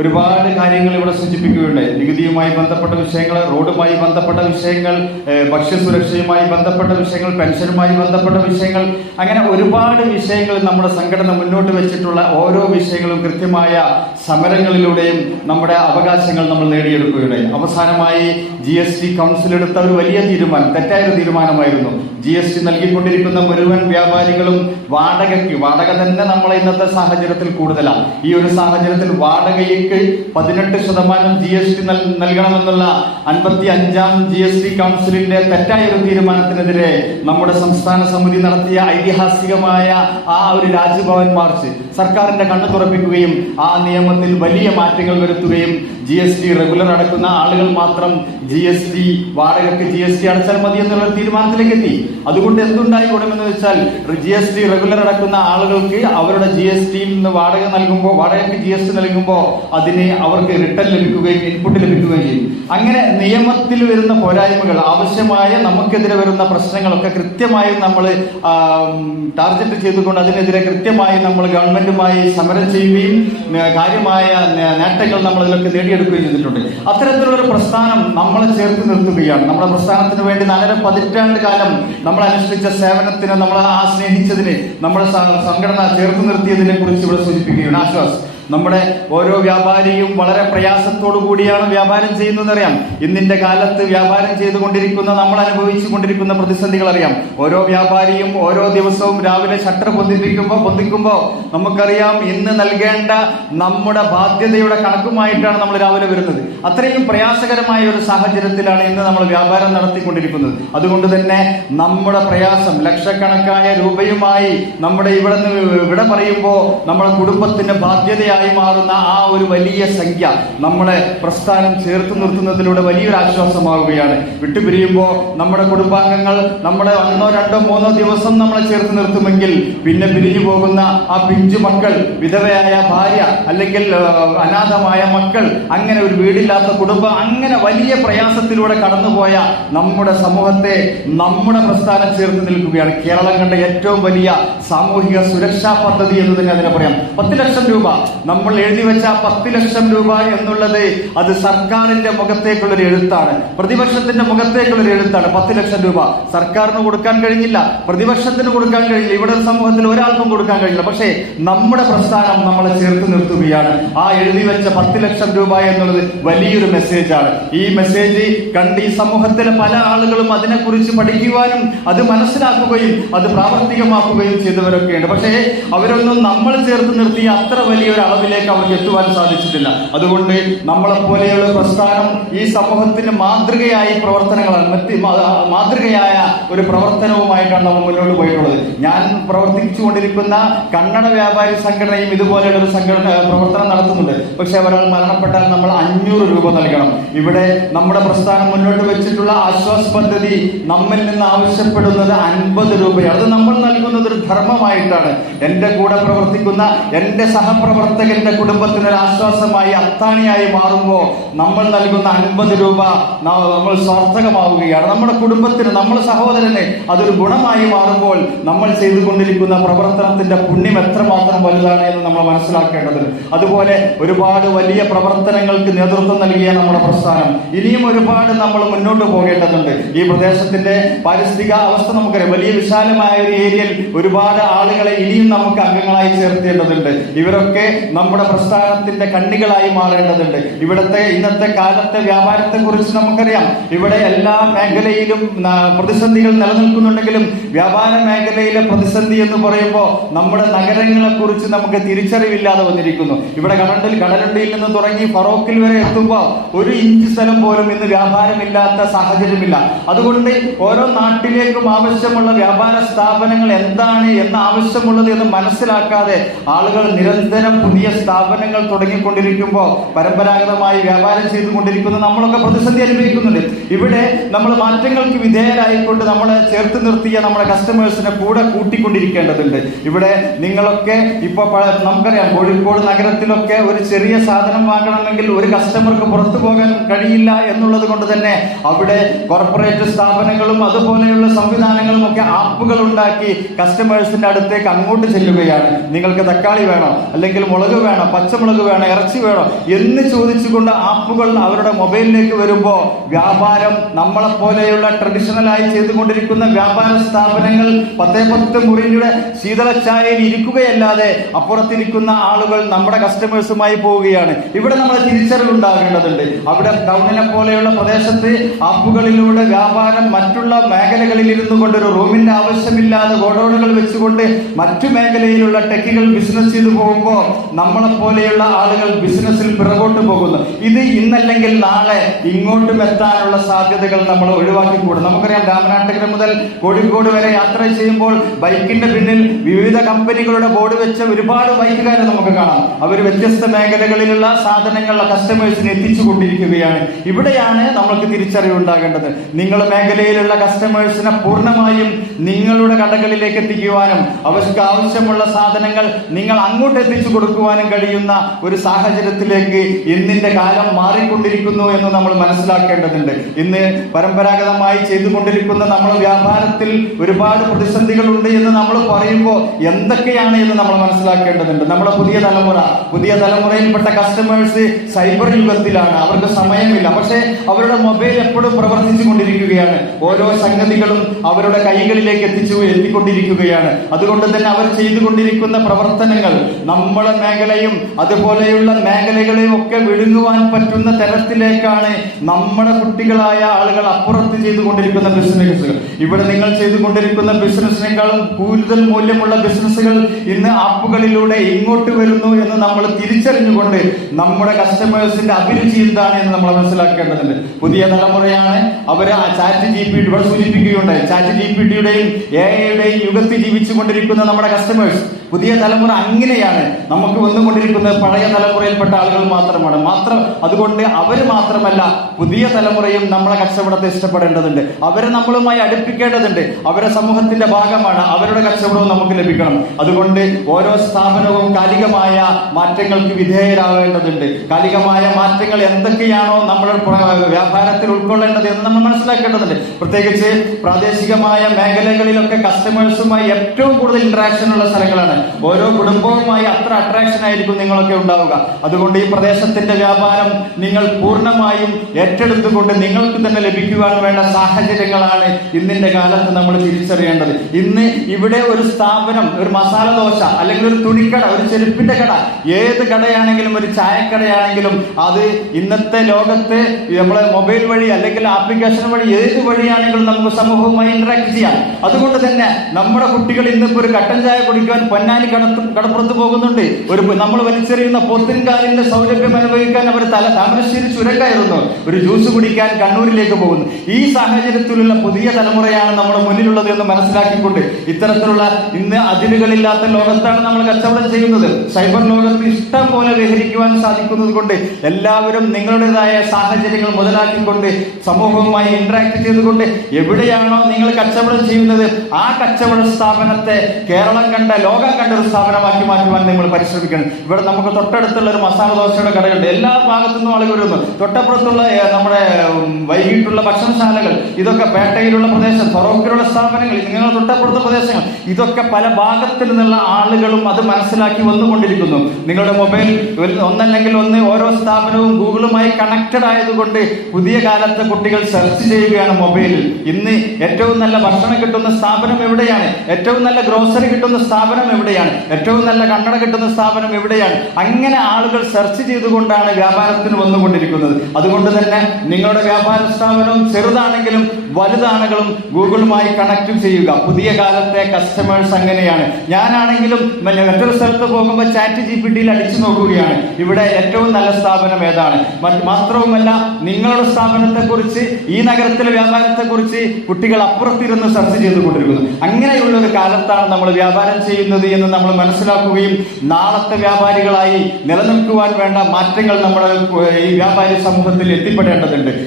ഒരുപാട് കാര്യങ്ങൾ ഇവിടെ സൂചിപ്പിക്കുകയുണ്ടായി. നികുതിയുമായി ബന്ധപ്പെട്ട വിഷയങ്ങൾ റോഡുമായി ബന്ധപ്പെട്ട വിഷയങ്ങൾ ഭക്ഷ്യസുരക്ഷയുമായി ബന്ധപ്പെട്ട വിഷയങ്ങൾ പെൻഷനുമായി ബന്ധപ്പെട്ട വിഷയങ്ങൾ. അങ്ങനെ ഒരുപാട് വിഷയങ്ങൾ നമ്മുടെ സംഘടന മുന്നോട്ട് വെച്ചിട്ടുള്ള ഓരോ വിഷയങ്ങളും കൃത്യമായ സമരങ്ങളിലൂടെയും നമ്മുടെ അവകാശങ്ങൾ നമ്മൾ നേടിയെടുക്കുകയുണ്ടായി. അവസാനമായി ജി എസ് ടി കൗൺസിൽ എടുത്ത ഒരു വലിയ തീരുമാനം തെറ്റായ ഒരു തീരുമാനമായിരുന്നു. ജി എസ് ടി നൽകിക്കൊണ്ടിരിക്കുന്ന മുഴുവൻ വ്യാപാരികളും വാടകയ്ക്ക് വാടക തന്നെ നമ്മളെ ഇന്നത്തെ സാഹചര്യത്തിൽ കൂടുതലാണ്. ഈ ഒരു സാഹചര്യത്തിൽ വാടകയ്ക്ക് പതിനെട്ട് ശതമാനം ജി എസ് ടി നൽകണമെന്നുള്ള അൻപത്തി അഞ്ചാം ജി എസ് ടി കൗൺസിലിന്റെ തെറ്റായ ഒരു തീരുമാനത്തിനെതിരെ നമ്മുടെ സംസ്ഥാന സമിതി നടത്തിയ ഐതിഹാസികമായ ആ ഒരു രാജ്ഭവൻ മാർച്ച് സർക്കാരിന്റെ കണ്ണു തുറപ്പിക്കുകയും ആ നിയമത്തിൽ വലിയ മാറ്റങ്ങൾ വരുത്തുകയും ജി എസ് ടി റെഗുലർ അടക്കുന്ന ആളുകൾ മാത്രം ജി എസ് ടി വാടകയ്ക്ക് ജി എസ് ടി അടച്ചാൽ മതി എന്നുള്ള തീരുമാനത്തിലേക്ക് എത്തി അതുകൊണ്ട് എന്തുണ്ടായി ഗുണമെന്ന് വെച്ചാൽ ജി എസ് ടി റെഗുലർ അടക്കുന്ന ആളുകൾക്ക് അവരുടെ ജി എസ് ടിയിൽ നിന്ന് വാടക നൽകുമ്പോൾ വാടകയ്ക്ക് ജി എസ് ടി നൽകുമ്പോൾ അതിന് അവർക്ക് റിട്ടേൺ ലഭിക്കുകയും ഇൻപുട്ട് ലഭിക്കുകയും ചെയ്യും. അങ്ങനെ നിയമത്തിൽ വരുന്ന പോരായ്മകൾ ആവശ്യമായ നമുക്കെതിരെ വരുന്ന പ്രശ്നങ്ങളൊക്കെ കൃത്യമായും നമ്മൾ ടാർഗറ്റ് ചെയ്തുകൊണ്ട് അതിനെതിരെ കൃത്യമായി നമ്മൾ ഗവൺമെന്റുമായി സമരം ചെയ്യുകയും കാര്യമായ നേട്ടങ്ങൾ നമ്മൾ അതിലൊക്കെ നേടിയെടുക്കുകയും ചെയ്തിട്ടുണ്ട്. അത്തരത്തിലുള്ളൊരു പ്രസ്ഥാനം നമ്മളെ ചേർത്ത് നിർത്തുകയാണ്. നമ്മുടെ പ്രസ്ഥാനത്തിന് വേണ്ടി നാലര പതിറ്റാണ്ട് കാലം നമ്മൾ അനുഷ്ഠിച്ച സേവനത്തിന് നമ്മൾ ആ സ്നേഹിച്ചതിന് നമ്മുടെ സംഘടന ചേർത്ത് നിർത്തിയതിനെ കുറിച്ച് ഇവിടെ സൂചിപ്പിക്കുകയാണ്. ആശ്വാസ്. നമ്മുടെ ഓരോ വ്യാപാരിയും വളരെ പ്രയാസത്തോടു കൂടിയാണ് വ്യാപാരം ചെയ്യുന്നതെന്നറിയാം ഇന്നിന്റെ കാലത്ത് വ്യാപാരം ചെയ്തുകൊണ്ടിരിക്കുന്ന നമ്മൾ അനുഭവിച്ചു കൊണ്ടിരിക്കുന്ന പ്രതിസന്ധികൾ അറിയാം. ഓരോ വ്യാപാരിയും ഓരോ ദിവസവും രാവിലെ ഷട്ടർ പൊന്തിപ്പിക്കുമ്പോൾ പൊന്തിക്കുമ്പോൾ നമുക്കറിയാം ഇന്ന് നൽകേണ്ട നമ്മുടെ ബാധ്യതയുടെ കണക്കുമായിട്ടാണ് നമ്മൾ രാവിലെ വരുന്നത്. അത്രയും പ്രയാസകരമായ ഒരു സാഹചര്യത്തിലാണ് ഇന്ന് നമ്മൾ വ്യാപാരം നടത്തിക്കൊണ്ടിരിക്കുന്നത്. അതുകൊണ്ട് തന്നെ നമ്മുടെ പ്രയാസം ലക്ഷക്കണക്കായ രൂപയുമായി നമ്മുടെ ഇവിടെ നിന്ന് ഇവിടെ പറയുമ്പോൾ നമ്മുടെ കുടുംബത്തിന്റെ ബാധ്യതയായി മാറുന്ന ആ ഒരു വലിയ സംഖ്യ നമ്മളെ പ്രസ്ഥാനം ചേർത്ത് നിർത്തുന്നതിലൂടെ വലിയൊരു ആശ്വാസമാവുകയാണ് വിട്ടുപിരിയുമ്പോൾ നമ്മുടെ കുടുംബാംഗങ്ങൾ നമ്മളെ ഒന്നോ രണ്ടോ മൂന്നോ ദിവസം നമ്മളെ ചേർത്ത് നിർത്തുമെങ്കിൽ പിന്നെ പിരിഞ്ഞു പോകുന്ന ആ പിഞ്ചു മക്കൾ വിധവയായ ഭാര്യ അല്ലെങ്കിൽ അനാഥമായ മക്കൾ അങ്ങനെ ഒരു വീടില്ലാത്ത കുടുംബം അങ്ങനെ വലിയ പ്രയാസത്തിലൂടെ കടന്നുപോയ നമ്മുടെ സമൂഹത്തെ നമ്മുടെ പ്രസ്ഥാനം ചേർത്ത് നിൽക്കുകയാണ്. കേരളം കണ്ട ഏറ്റവും വലിയ സാമൂഹിക സുരക്ഷാ പദ്ധതി എന്ന് തന്നെ അതിനെ പറയാം. പത്ത് ലക്ഷം രൂപ നമ്മൾ എഴുതി വെച്ച പത്ത് ലക്ഷം രൂപ എന്നുള്ളത് അത് സർക്കാരിന്റെ മുഖത്തേക്കുള്ളൊരു എഴുത്താണ്. പ്രതിപക്ഷത്തിന്റെ മുഖത്തേക്കുള്ളൊരു എഴുത്താണ്. പത്ത് ലക്ഷം രൂപ. സർക്കാരിന് കൊടുക്കാൻ കഴിഞ്ഞില്ല. പ്രതിപക്ഷത്തിന് കൊടുക്കാൻ കഴിയില്ല ഇവിടെ സമൂഹത്തിൽ ഒരാൾക്കും കൊടുക്കാൻ കഴിയില്ല. പക്ഷേ നമ്മുടെ പ്രസ്ഥാനം നമ്മളെ ചേർത്ത് നിർത്തുകയാണ്. ആ എഴുതി വെച്ച പത്ത് ലക്ഷം രൂപ എന്നുള്ളത് വലിയൊരു മെസ്സേജാണ്. ഈ മെസ്സേജ് കണ്ട് ഈ സമൂഹത്തിലെ പല ആളുകളും അതിനെക്കുറിച്ച് പഠിക്കുവാനും അത് മനസ്സിലാക്കുകയും അത് പ്രാവർത്തികമാക്കുകയും ചെയ്തവരൊക്കെയുണ്ട്. പക്ഷേ അവരൊന്നും നമ്മൾ ചേർത്ത് നിർത്തിയ അത്ര വലിയൊരു അളവിലേക്ക് അവർക്ക് എത്തുവാൻ സാധിച്ചിട്ടില്ല. അതുകൊണ്ട് നമ്മളെ പോലെയുള്ള പ്രസ്ഥാനം ഈ സമൂഹത്തിന് മാതൃകയായി പ്രവർത്തനങ്ങളാണ്. മറ്റ് മാതൃകയായ ഒരു പ്രവർത്തനവുമായിട്ടാണ് നമ്മൾ മുന്നോട്ട് പോയിട്ടുള്ളത്. ഞാൻ പ്രവർത്തിച്ചു കൊണ്ടിരിക്കുന്ന കന്നഡ വ്യാപാരി സംഘടനയും ഇതുപോലെയുള്ള ഒരു സംഘടന പ്രവർത്തനം നടത്തുന്നുണ്ട്. പക്ഷെ ഒരാൾ മരണപ്പെട്ടാൽ നമ്മൾ അഞ്ഞൂറ് രൂപ നൽകണം. ഇവിടെ നമ്മുടെ പ്രസ്ഥാനം മുന്നോട്ട് വെച്ചിട്ടുള്ള ആശ്വാസ് പദ്ധതി നമ്മിൽ നിന്ന് ആവശ്യപ്പെടുന്നത് അൻപത് രൂപയാണ്. അത് നമ്മൾ നൽകുന്നത് ഒരു ധർമ്മമായിട്ടാണ്. എന്റെ കൂടെ പ്രവർത്തിക്കുന്ന എന്റെ സഹപ്രവർത്തകന്റെ കുടുംബത്തിന് ഒരു ആശ്വാസമായി അത്താണിയായി മാറുമ്പോൾ നമ്മൾ നൽകുന്ന അൻപത് രൂപ നമ്മൾ സ്വാർത്ഥകമാവുകയാണ് നമ്മുടെ കുടുംബത്തിന് നമ്മുടെ സഹോദരന് അതൊരു ഗുണമായി മാറുമ്പോൾ നമ്മൾ ചെയ്തുകൊണ്ടിരിക്കുന്ന പ്രവർത്തനത്തിന്റെ പുണ്യം എത്രമാത്രം വലുതാണ് എന്ന് നമ്മൾ മനസ്സിലാക്കേണ്ടതുണ്ട്. അതുപോലെ ഒരുപാട് വലിയ പ്രവർത്തനങ്ങൾക്ക് നേതൃത്വം നൽകിയ നമ്മുടെ പ്രസ്ഥാനം. ഇനിയും ഒരുപാട് നമ്മൾ മുന്നോട്ട് പോകേണ്ടതുണ്ട്. ഈ പ്രദേശത്തിന്റെ പാരിസ്ഥിതിക അവസ്ഥ നമുക്കറിയാം. വലിയ വിശാലമായ ഒരു ഏരിയയിൽ ഒരുപാട് ആളുകളെ ഇനിയും നമുക്ക് അംഗങ്ങളായി ചേർത്തേണ്ടതുണ്ട്. ഇവരൊക്കെ നമ്മുടെ പ്രസ്ഥാനത്തിന്റെ കണ്ണികളായി മാറേണ്ടതുണ്ട്. ഇവിടുത്തെ ഇന്നത്തെ കാലത്തെ വ്യാപാരത്തെ കുറിച്ച് നമുക്കറിയാം. ഇവിടെ എല്ലാ മേഖലയിലും പ്രതിസന്ധികൾ നിലനിൽക്കുന്നുണ്ടെങ്കിലും വ്യാപാര മേഖലയിലെ പ്രതിസന്ധി എന്ന് പറയുമ്പോൾ നമ്മുടെ നഗരങ്ങളെ കുറിച്ച് നമുക്ക് തിരിച്ചറിവില്ലാതെ വന്നിരിക്കുന്നു. ഇവിടെ കടണ്ടിൽ കടലുണ്ടിയിൽ നിന്ന് തുടങ്ങി ഫറോക്കിൽ വരെ എത്തുമ്പോൾ ഒരു ഇഞ്ച് സ്ഥലം പോലും ഇന്ന് വ്യാപാരമില്ലാത്ത സാഹചര്യമില്ല. അതുകൊണ്ട് ഓരോ നാട്ടിലേക്കും ആവശ്യമുള്ള വ്യാപാര സ്ഥാപനങ്ങൾ എന്താണ് എന്ന് ആവശ്യമുള്ളത് എന്ന് മനസ്സിലാക്കാതെ ആളുകൾ നിരന്തരം പുതിയ സ്ഥാപനങ്ങൾ തുടങ്ങിക്കൊണ്ടിരിക്കുമ്പോൾ പരമ്പരാഗതമായി വ്യാപാരം ചെയ്തുകൊണ്ടിരിക്കുന്ന നമ്മളൊക്കെ പ്രതിസന്ധി അനുഭവിക്കുന്നുണ്ട്. ഇവിടെ നമ്മൾ മാറ്റങ്ങൾക്ക് വിധേയരായിക്കൊണ്ട് നമ്മളെ ചേർത്ത് നിർത്തിയ നമ്മുടെ കസ്റ്റമേഴ്സിനെ കൂടെ കൂട്ടിക്കൊണ്ടിരിക്കേണ്ടതുണ്ട്. ഇവിടെ നിങ്ങളൊക്കെ ഇപ്പൊ നമുക്കറിയാം കോഴിക്കോട് നഗരത്തിലൊക്കെ ഒരു ചെറിയ സാധനം വാങ്ങണമെങ്കിൽ ഒരു കസ്റ്റമർക്ക് പുറത്തു പോകാൻ കഴിയില്ല എന്നുള്ളത് കൊണ്ട് തന്നെ അവിടെ കോർപ്പറേറ്റ് സ്ഥാപനങ്ങളും അതുപോലെയുള്ള സംവിധാനങ്ങളും ഒക്കെ ആപ്പുകൾ ഉണ്ടാക്കി കസ്റ്റമേഴ്സിന്റെ അടുത്തേക്ക് അങ്ങോട്ട് ചെല്ലുകയാണ്. നിങ്ങൾക്ക് തക്കാളി വേണം? അല്ലെങ്കിൽ മുളക് വേണം പച്ചമുളക് വേണം ഇറച്ചി വേണം എന്ന് ചോദിച്ചുകൊണ്ട് ആപ്പുകൾ അവരുടെ മൊബൈലിലേക്ക് വരുമ്പോൾ വ്യാപാരം നമ്മളെ പോലെയുള്ള ട്രഡീഷണലായി ചെയ്തുകൊണ്ടിരിക്കുന്ന വ്യാപാര സ്ഥാപനങ്ങൾ പത്തേ പത്ത് മുറിയുടെ ശീതളച്ചായയിൽ ഇരിക്കുകയല്ലാതെ അപ്പുറത്തിരിക്കുന്ന ആളുകൾ നമ്മുടെ കസ്റ്റമേഴ്സുമായി പോവുകയാണ്. ഇവിടെ നമ്മൾ തിരിച്ചറിവുണ്ടാകേണ്ടതുണ്ട്. അവിടെ ടൗണിനെ പോലെയുള്ള പ്രദേശത്ത് ആപ്പുകളിലൂടെ വ്യാപാരം മറ്റുള്ള മേഖലകളിൽ ഇരുന്നു കൊണ്ട് ഒരു റൂമിന്റെ ആവശ്യമില്ലാതെ ഗോഡൌണുകൾ വെച്ചുകൊണ്ട് മറ്റു മേഖലയിലുള്ള ടെക്കുകൾ ബിസിനസ് ചെയ്തു പോകുമ്പോൾ നമ്മളെ പോലെയുള്ള ആളുകൾ ബിസിനസ്സിൽ പിറകോട്ട് പോകുന്നു. ഇത് ഇന്നല്ലെങ്കിൽ നാളെ ഇങ്ങോട്ടും എത്താനുള്ള സാധ്യതകൾ നമ്മൾ ഒഴിവാക്കി കൂടും നമുക്കറിയാം രാമനാട്ടുകര മുതൽ കോഴിക്കോട് വരെ യാത്ര ചെയ്യുമ്പോൾ ബൈക്കിന്റെ പിന്നിൽ വിവിധ കമ്പനികളുടെ ബോർഡ് വെച്ച ഒരുപാട് ബൈക്കുകാരെ നമുക്ക് കാണാം. അവർ വ്യത്യസ്ത മേഖലകളിലുള്ള സാധനങ്ങൾ കസ്റ്റമേഴ്സിന് എത്തിച്ചു കൊണ്ടിരിക്കുകയാണ് ഇവിടെയാണ് നമ്മൾക്ക് തിരിച്ചറിവുണ്ടാകേണ്ടത് നിങ്ങൾ മേഖലയിലുള്ള കസ്റ്റമേഴ്സിനെ പൂർണമായും നിങ്ങളുടെ കടകളിലേക്ക് എത്തിക്കുവാനും അവർക്ക് ആവശ്യമുള്ള സാധനങ്ങൾ നിങ്ങൾ അങ്ങോട്ട് എത്തിച്ചു കൊടുക്കുവാനും കഴിയുന്ന ഒരു സാഹചര്യത്തിലേക്ക് ഇന്നിന്റെ കാലം മാറിക്കൊണ്ടിരിക്കുന്നു എന്ന് നമ്മൾ മനസ്സിലാക്കേണ്ടതുണ്ട്. ഇന്ന് പരമ്പരാഗതമായി ചെയ്തുകൊണ്ടിരിക്കുന്ന നമ്മൾ വ്യാപാരത്തിൽ ഒരുപാട് പ്രതിസന്ധികളുണ്ട് എന്ന് നമ്മൾ പറയുമ്പോൾ എന്തൊക്കെയാണ് എന്ന് നമ്മൾ മനസ്സിലാക്കേണ്ടതുണ്ട്. നമ്മുടെ പുതിയ തലമുറ പുതിയ തലമുറയിൽപ്പെട്ട കസ്റ്റമേഴ്സ് സൈബർ യുഗത്തിലാണ്. അവർക്ക് സമയമില്ല. പക്ഷേ അവരുടെ മൊബൈൽ എപ്പോഴും പ്രവർത്തിച്ചു കൊണ്ടിരിക്കുകയാണ് ഓരോ സംഗതികളും അവരുടെ കൈകളിലേക്ക് എത്തിച്ചു എത്തിക്കൊണ്ടിരിക്കുകയാണ്. അതുകൊണ്ട് തന്നെ അവർ ചെയ്തുകൊണ്ടിരിക്കുന്ന പ്രവർത്തനങ്ങൾ നമ്മളെ മേഖലയും അതുപോലെയുള്ള മേഖലകളെയും ഒക്കെ വിഴുങ്ങുവാൻ പറ്റുന്ന തരത്തിലേക്കാണ് നമ്മുടെ കുട്ടികളായ ആളുകൾ അപ്പുറത്ത് ചെയ്തുകൊണ്ടിരിക്കുന്ന ബിസിനസ്സുകൾ ഇവിടെ നിങ്ങൾ ചെയ്തുകൊണ്ടിരിക്കുന്ന ബിസിനസ്സിനേക്കാളും കൂടുതൽ മൂല്യമുള്ള ബിസിനസ്സുകൾ ഇന്ന് ആപ്പുകളിലൂടെ ഇങ്ങോട്ട് വരുന്നു എന്ന് നമ്മൾ തിരിച്ചറിഞ്ഞുകൊണ്ട് നമ്മുടെ കസ്റ്റമേഴ്സിന്റെ അഭിരുചി എന്താണ് എന്ന് നമ്മൾ മനസ്സിലാക്കേണ്ടതുണ്ട്. പുതിയ തലമുറയാണ്. അവർ ആ ചാറ്റ് ജി പി ഇവിടെ സൂചിപ്പിക്കുകയുണ്ടായി. ചാറ്റ് ജി പി ടിയുടെയും എ ഐയുടെയും യുഗത്തിൽ ജീവിച്ചുകൊണ്ടിരിക്കുന്ന നമ്മുടെ കസ്റ്റമേഴ്സ് പുതിയ തലമുറ അങ്ങനെയാണ്. നമുക്ക് വന്നുകൊണ്ടിരിക്കുന്നത് പഴയ തലമുറയിൽപ്പെട്ട ആളുകൾ മാത്രമാണ്. മാത്രം അതുകൊണ്ട് അവർ മാത്രമല്ല പുതിയ തലമുറയും നമ്മളെ കച്ചവടത്തെ ഇഷ്ടപ്പെടേണ്ടതുണ്ട്. അവരെ നമ്മളുമായി അടുപ്പിക്കേണ്ടതുണ്ട്. അവരെ സമൂഹത്തിന്റെ ഭാഗമാണ് അവരുടെ കച്ചവടവും നമുക്ക് ലഭിക്കണം. അതുകൊണ്ട് ഓരോ സ്ഥാപനവും കാലികമായ മാറ്റങ്ങൾക്ക് വിധേയരാകേണ്ടതുണ്ട്. കാലികമായ മാറ്റങ്ങൾ എന്തൊക്കെയാണോ നമ്മൾ പ്ര- വ്യാപാരത്തിൽ ഉൾക്കൊള്ളേണ്ടത് എന്ന് നമ്മൾ മനസ്സിലാക്കേണ്ടതുണ്ട്. പ്രത്യേകിച്ച് പ്രാദേശികമായ മേഖലകളിലൊക്കെ കസ്റ്റമേഴ്സുമായി ഏറ്റവും കൂടുതൽ ഇന്ററാക്ഷൻ ഉള്ള സ്ഥലങ്ങളാണ്. ഓരോ കുടുംബവുമായി അത്ര അട്രാക്ഷൻ ആയിരിക്കും നിങ്ങളൊക്കെ ഉണ്ടാവുക. അതുകൊണ്ട് ഈ പ്രദേശത്തിന്റെ വ്യാപാരം നിങ്ങൾ പൂർണമായും ഏറ്റെടുത്തുകൊണ്ട് നിങ്ങൾക്ക് തന്നെ ലഭിക്കുവാൻ വേണ്ട സാഹചര്യങ്ങളാണ് ഇന്നിന്റെ കാലത്ത് നമ്മൾ തിരിച്ചറിയേണ്ടത്. ഇന്ന് ഇവിടെ ഒരു സ്ഥാപനം ഒരു മസാല ദോശ അല്ലെങ്കിൽ ഒരു തുണിക്കട ഒരു ചെരുപ്പിന്റെ കട ഏത് കടയാണെങ്കിലും ഒരു ചായക്കടയാണെങ്കിലും അത് ഇന്നത്തെ ലോകത്ത് നമ്മളെ മൊബൈൽ വഴി അല്ലെങ്കിൽ ആപ്ലിക്കേഷൻ വഴി ഏത് വഴിയാണെങ്കിലും നമുക്ക് സമൂഹവുമായി ഇന്ററാക്ട് ചെയ്യാം. അതുകൊണ്ട് തന്നെ നമ്മുടെ കുട്ടികൾ ഇന്നിപ്പോ ഒരു കട്ടൻ ചായ കുടിക്കാൻ പൊന്നാനി കടത്ത് കടപ്പുറത്ത് പോകുന്നുണ്ട്. ഒരു നമ്മൾ വലിച്ചെറിയുന്ന പൊത്തിൻകാലിന്റെ സൗരഭ്യം അനുഭവിക്കാൻ അവർ തല താമരശ്ശേരി ചുരം കയറുന്നു ഒരു ജ്യൂസ് കുടിക്കാൻ കണ്ണൂരിലേക്ക് പോകുന്നു. ഈ സാഹചര്യത്തിലുള്ള പുതിയ തലമുറയാണ് നമ്മുടെ മുന്നിലുള്ളത് എന്ന് മനസ്സിലാക്കിക്കൊണ്ട് ഇത്തരത്തിലുള്ള ഇന്ന് അതിരുകളില്ലാത്ത ലോകത്താണ് നമ്മൾ കച്ചവടം ചെയ്യുന്നത്. സൈബർ ലോകത്ത് ഇഷ്ടം പോലെ വിഹരിക്കുവാൻ സാധിക്കുന്നത് കൊണ്ട് എല്ലാവരും നിങ്ങളുടേതായ സാഹചര്യങ്ങൾ മുതലാക്കിക്കൊണ്ട് സമൂഹവുമായി ഇന്ററാക്ട് ചെയ്തുകൊണ്ട് എവിടെയാണോ നിങ്ങൾ കച്ചവടം ചെയ്യുന്നത് ആ കച്ചവട സ്ഥാപനത്തെ കേരളം കണ്ട ലോകം കണ്ട ഒരു സ്ഥാപനമാക്കി മാറ്റുവാൻ നിങ്ങൾ പരിശ്രമിക്കണം. ഇവിടെ നമുക്ക് തൊട്ടടുത്തുള്ള ഒരു മസാല ദോശയുടെ കടയുണ്ട്. എല്ലാ ഭാഗത്തു നിന്നും ആളുകൾ വരുന്നു. തൊട്ടപ്പുറത്തുള്ള നമ്മുടെ വൈകിട്ടുള്ള ഭക്ഷണശാലകൾ ഇതൊക്കെ പേട്ടയിലുള്ള പ്രദേശം ഫറോക്കിലുള്ള സ്ഥാപനങ്ങൾ ഇങ്ങനെയുള്ള തൊട്ടപ്പുറത്തെ പ്രദേശങ്ങൾ ഇതൊക്കെ പല ഭാഗത്തിൽ നിന്നുള്ള ആളുകളും അത് മനസ്സിലാക്കി വന്നുകൊണ്ടിരിക്കുന്നു. നിങ്ങളുടെ മൊബൈൽ ഒന്നല്ലെങ്കിൽ ഒന്ന് ഓരോ സ്ഥാപനവും ഗൂഗിളുമായി കണക്റ്റഡ് ആയതുകൊണ്ട് പുതിയ കാലത്തെ കുട്ടികൾ സെർച്ച് ചെയ്യുകയാണ് മൊബൈലിൽ. ഇന്ന് ഏറ്റവും നല്ല ഭക്ഷണം കിട്ടുന്ന സ്ഥാപനം എവിടെയാണ്? ഏറ്റവും നല്ല ഗ്രോസറി കിട്ടുന്ന സ്ഥാപനം എവിടെയാണ്? ഏറ്റവും നല്ല കണ്ണട കിട്ടുന്ന സ്ഥാപനം എവിടെയാണ്? അങ്ങനെ ആളുകൾ സെർച്ച് ചെയ്തുകൊണ്ടാണ് വ്യാപാരത്തിന് വന്നുകൊണ്ടിരിക്കുന്നത്. അതുകൊണ്ട് തന്നെ നിങ്ങളുടെ വ്യാപാര സ്ഥാപനം ചെറുതാണെങ്കിലും വലുതാണെങ്കിലും ഗൂഗിളുമായി കണക്ട് ചെയ്യുക. പുതിയ കാലത്തെ കസ്റ്റമേഴ്സ് അങ്ങനെയാണ്. ഞാനാണെങ്കിലും മറ്റൊരു സ്ഥലത്ത് പോകുമ്പോൾ ചാറ്റ് ജി പി ടിയിൽ അടിച്ചു നോക്കുകയാണ്. ഇവിടെ ഏറ്റവും നല്ല സ്ഥാപനം ഏതാണ്? മാത്രവുമല്ല നിങ്ങളുടെ സ്ഥാപനത്തെക്കുറിച്ച് ഈ നഗരത്തിലെ വ്യാപാരത്തെക്കുറിച്ച് കുട്ടികൾ അപ്പുറത്തിരുന്ന് സെർച്ച് ചെയ്തുകൊണ്ടിരിക്കുന്നു. അങ്ങനെയുള്ള ഒരു കാലത്താണ് നമ്മൾ വ്യാപാരം ചെയ്യുന്നത് എന്ന് നമ്മൾ മനസ്സിലാക്കുകയും നാളത്തെ വ്യാപാരികളായി നിലനിൽക്കുവാൻ വേണ്ട മാറ്റങ്ങൾ നമ്മുടെ ഈ വ്യാപാരി സമൂഹത്തിൽ എത്തിപ്പെടേണ്ടതുണ്ട്.